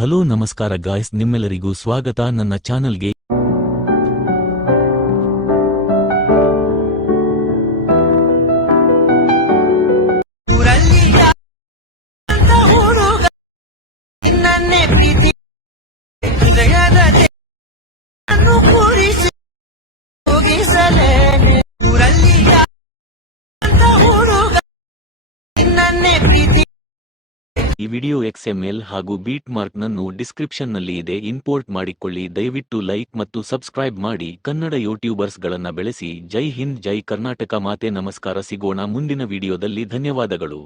Hello ನಮಸ್ಕಾರ guys, ನಿಮ್ಮೆಲ್ಲರಿಗೂ ಸ್ವಾಗತ ನನ್ನ ಚಾನಲ್ಗೆ. ಈ ವಿಡಿಯೋ XML ಹಾಗೂ ಬೀಟ್ ಮಾರ್ಕ್ ನನ್ನು ಡಿಸ್ಕ್ರಿಪ್ಷನ್ ನಲ್ಲಿ ಇದೆ, ಇಂಪೋರ್ಟ್ ಮಾಡಿಕೊಳ್ಳಿ. ದಯವಿಟ್ಟು ಲೈಕ್ ಮತ್ತು ಸಬ್ಸ್ಕ್ರೈಬ್ ಮಾಡಿ. ಕನ್ನಡ ಯೂಟ್ಯೂಬರ್ಸ್ ಗಳನ್ನ ಬೆಳೆಸಿ. ಜೈ ಹಿಂದ್, ಜೈ ಕರ್ನಾಟಕ ಮಾತೆ. ನಮಸ್ಕಾರ, ಸಿಗೋಣ ಮುಂದಿನ ವಿಡಿಯೋದಲ್ಲಿ. ಧನ್ಯವಾದಗಳು.